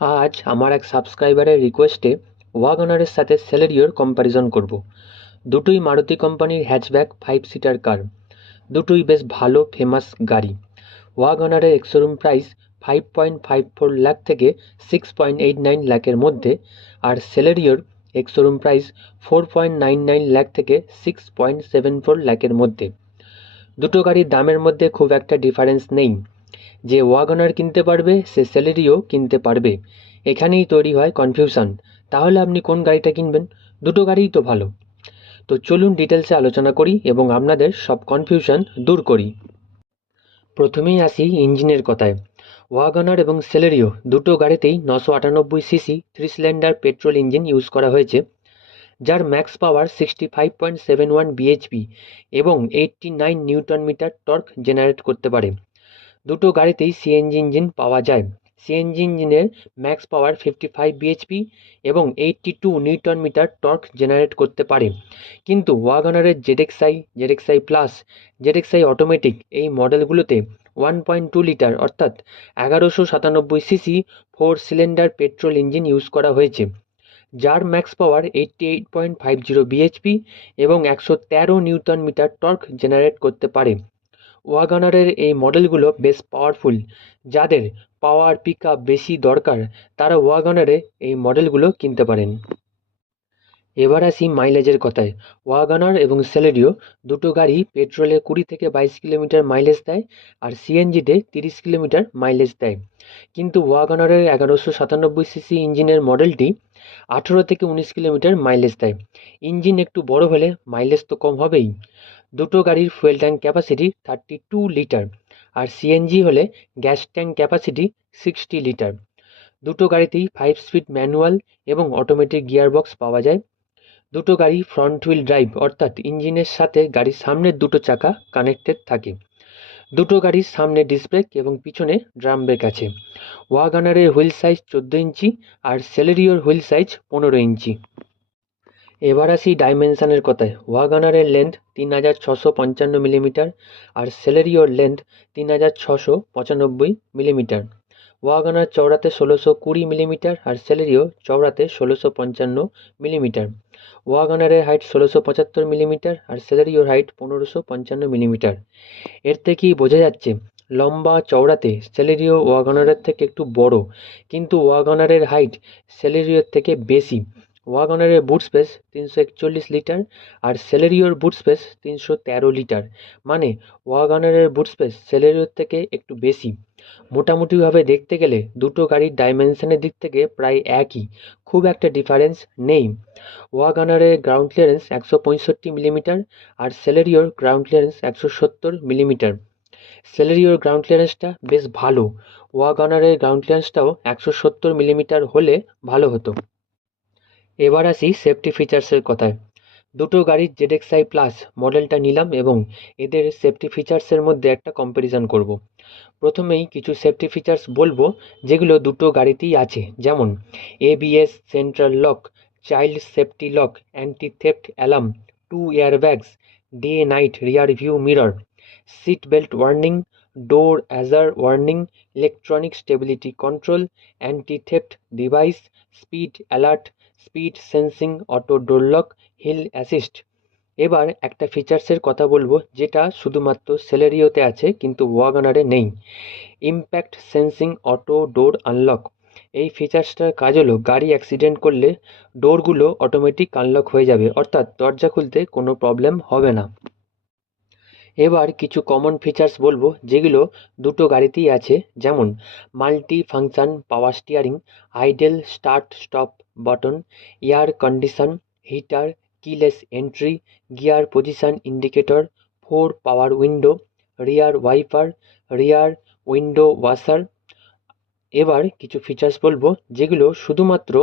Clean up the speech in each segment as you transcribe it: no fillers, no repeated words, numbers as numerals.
আজ আমার এক সাবস্ক্রাইবারের রিকোয়েস্টে ওয়াগনারের সাথে সেলেরিওর কম্প্যারিজন করব। দুটোই মারুতি কোম্পানির হ্যাচব্যাক 5 সিটার কার। দুটোই বেশ ভালো ফেমাস গাড়ি। ওয়াগনারের এক্সশোরুম প্রাইস 5.54 লাখ থেকে 6.89 লাখের মধ্যে, আর সেলেরিওর এক্সশোরুম প্রাইস 4.99 লাখ থেকে 6.74 লাখের মধ্যে। দুটো গাড়ির দামের মধ্যে খুব একটা ডিফারেন্স নেই। যে ওয়াগনার কিনতে পারবে সে সেলেরিও কিনতে পারবে। এখানেই তৈরি হয় কনফিউশন। তাহলে আপনি কোন গাড়িটা কিনবেন? দুটো গাড়িই তো ভালো। তো চলুন ডিটেলসে আলোচনা করি এবং আপনাদের সব কনফিউশন দূর করি। প্রথমেই আসি ইঞ্জিনের কথায়। ওয়াগনার এবং সেলেরিও দুটো গাড়িতেই 998 CC 3 cylinder petrol engine use করা হয়েছে, যার ম্যাক্স পাওয়ার 65.71 bhp এবং 89 নিউটন মিটার টর্ক জেনারেট করতে পারে। দুটো গাড়িতেই সিএনজি ইঞ্জিন পাওয়া যায়। সিএনজি ইঞ্জিনের ম্যাক্স পাওয়ার 55 bhp এবং 82 নিউটন মিটার টর্ক জেনারেট করতে পারে। কিন্তু ওয়াগনারের জেডএক্সআই প্লাস, জেডএক্সআই অটোমেটিক এই মডেলগুলোতে 1.2 লিটার অর্থাৎ 1197 CC 4 cylinder petrol engine use করা হয়েছে, যার ম্যাক্স পাওয়ার 88.50 bhp এবং 113 নিউটন মিটার টর্ক জেনারেট করতে পারে। ওয়াগনারের এই মডেলগুলো বেশ পাওয়ারফুল। যাদের পাওয়ার পিকআপ বেশি দরকার তারা ওয়াগনারে এই মডেলগুলো কিনতে পারেন। এবার আসি মাইলেজের কথায়। ওয়াগনার এবং সেলেরিও দুটো গাড়ি পেট্রোলে 20 থেকে 22 কিলোমিটার মাইলেজ দেয়, আর সিএনজিতে 30 কিলোমিটার মাইলেজ দেয়। কিন্তু ওয়াগনারের 1197 সিসি ইঞ্জিনের মডেলটি 18 থেকে 19 কিলোমিটার মাইলেজ দেয়। ইঞ্জিন একটু বড় হলে মাইলেজ তো কম হবেই। দুটো গাড়ির ফুয়েল ট্যাঙ্ক ক্যাপাসিটি 32 লিটার, আর সিএনজি হলে গ্যাস ট্যাঙ্ক ক্যাপাসিটি 60 লিটার। দুটো গাড়িতেই 5 স্পিড ম্যানুয়াল এবং অটোমেটিক গিয়ারবক্স পাওয়া যায়। দুটো গাড়ি ফ্রন্ট হুইল ড্রাইভ অর্থাৎ ইঞ্জিনের সাথে গাড়ির সামনের দুটো চাকা কানেক্টেড থাকে। দুটো গাড়ির সামনে ডিস্ক ব্রেক এবং পিছনে ড্রাম ব্রেক আছে। ওয়াগনারের হুইল সাইজ 14 ইঞ্চি আর সেলেরিওর হুইল সাইজ 15 ইঞ্চি। এবার আসি ডাইমেনশনের কথায়। ওয়াগনারের লেন্থ 3655 মিলিমিটার আর সেলেরিওর লেন্থ 3695 মিলিমিটার। ওয়াগনার চওড়াতে 1620 মিলিমিটার আর সেলেরিও চওড়াতে 1655 মিলিমিটার। ওয়াগনারের হাইট 1675 মিলিমিটার আর সেলেরিওর হাইট 1555 মিলিমিটার। এর থেকেই বোঝা যাচ্ছে লম্বা চওড়াতে সেলেরিও ওয়াগনারের থেকে একটু বড়, কিন্তু ওয়াগনারের হাইট সেলেরিওর থেকে বেশি। ওয়াগনারের বুট স্পেস 341 লিটার আর সেলেরিওর বুট স্পেস 313 লিটার। মানে ওয়াগনারের বুট স্পেস সেলেরিওর থেকে একটু বেশি। মোটামুটিভাবে দেখতে গেলে দুটো গাড়ির ডাইমেনশনের দিক থেকে প্রায় একই, খুব একটা ডিফারেন্স নেই। ওয়াগনারের গ্রাউন্ড ক্লিয়ারেন্স 165 মিলিমিটার আর সেলেরিওর গ্রাউন্ড ক্লিয়ারেন্স 170 মিলিমিটার। সেলেরিওর গ্রাউন্ড ক্লিয়ারেন্সটা বেশ ভালো। ওয়াগনারের গ্রাউন্ড ক্লিয়ারেন্সটাও 170 মিলিমিটার হলে ভালো হতো। এবার আসি সেফটি ফিচার্সের কথায়। দুটো গাড়ির জেডএক্সআই প্লাস মডেলটা নিলাম এবং এদের সেফটি ফিচার্সের মধ্যে একটা কম্প্যারিজন করব। প্রথমেই কিছু সেফটি ফিচার্স বলবো যেগুলো দুটো গাড়িতেই আছে, যেমন ABS central lock, child safety lock, anti theft alarm, 2 airbags, day night rear view mirror, seat belt warning, door ajar warning, electronic stability control, anti theft device, speed alert, speed sensing auto door lock, hill assist. এবার একটা ফিচার্সের কথা বলবো যেটা শুধুমাত্র সেলেরিওতে আছে কিন্তু ওয়াগনারে নেই। ইমপ্যাক্ট সেন্সিং অটো ডোর আনলক। এই ফিচার্সটার কাজ হলো গাড়ি অ্যাক্সিডেন্ট করলে ডোরগুলো অটোমেটিক আনলক হয়ে যাবে, অর্থাৎ দরজা খুলতে কোনো প্রবলেম হবে না। এবার কিছু কমন ফিচার্স বলবো যেগুলো দুটো গাড়িতেই আছে, যেমন multi function power steering, idle start stop button, air condition, heater, keyless entry, gear position indicator, 4 power window, rear wiper, rear window washer. এবার কিছু ফিচার্স বলবো যেগুলো শুধুমাত্র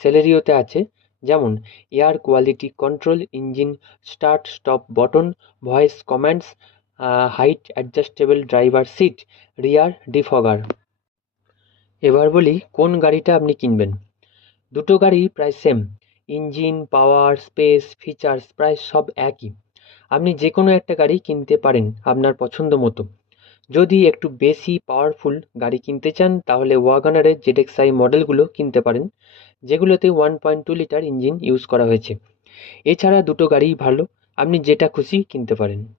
সেলেরিওতে আছে, যেমন air quality control, engine start stop button, voice commands, height adjustable driver seat, rear defogger. এবার বলি কোন গাড়িটা আপনি কিনবেন। দুটো গাড়ি প্রায় same, engine power space features প্রায় সব একই। আপনি যে কোনো একটা গাড়ি কিনতে পারেন আপনার পছন্দ মতো। যদি একটু বেশি পাওয়ারফুল গাড়ি কিনতে চান তাহলে ওয়াগনারের ZXi মডেলগুলো কিনতে পারেন, যেগুলোতে 1.2 লিটার ইঞ্জিন ইউজ করা হয়েছে। এছাড়া দুটো গাড়িই ভালো, আপনি যেটা খুশি কিনতে পারেন।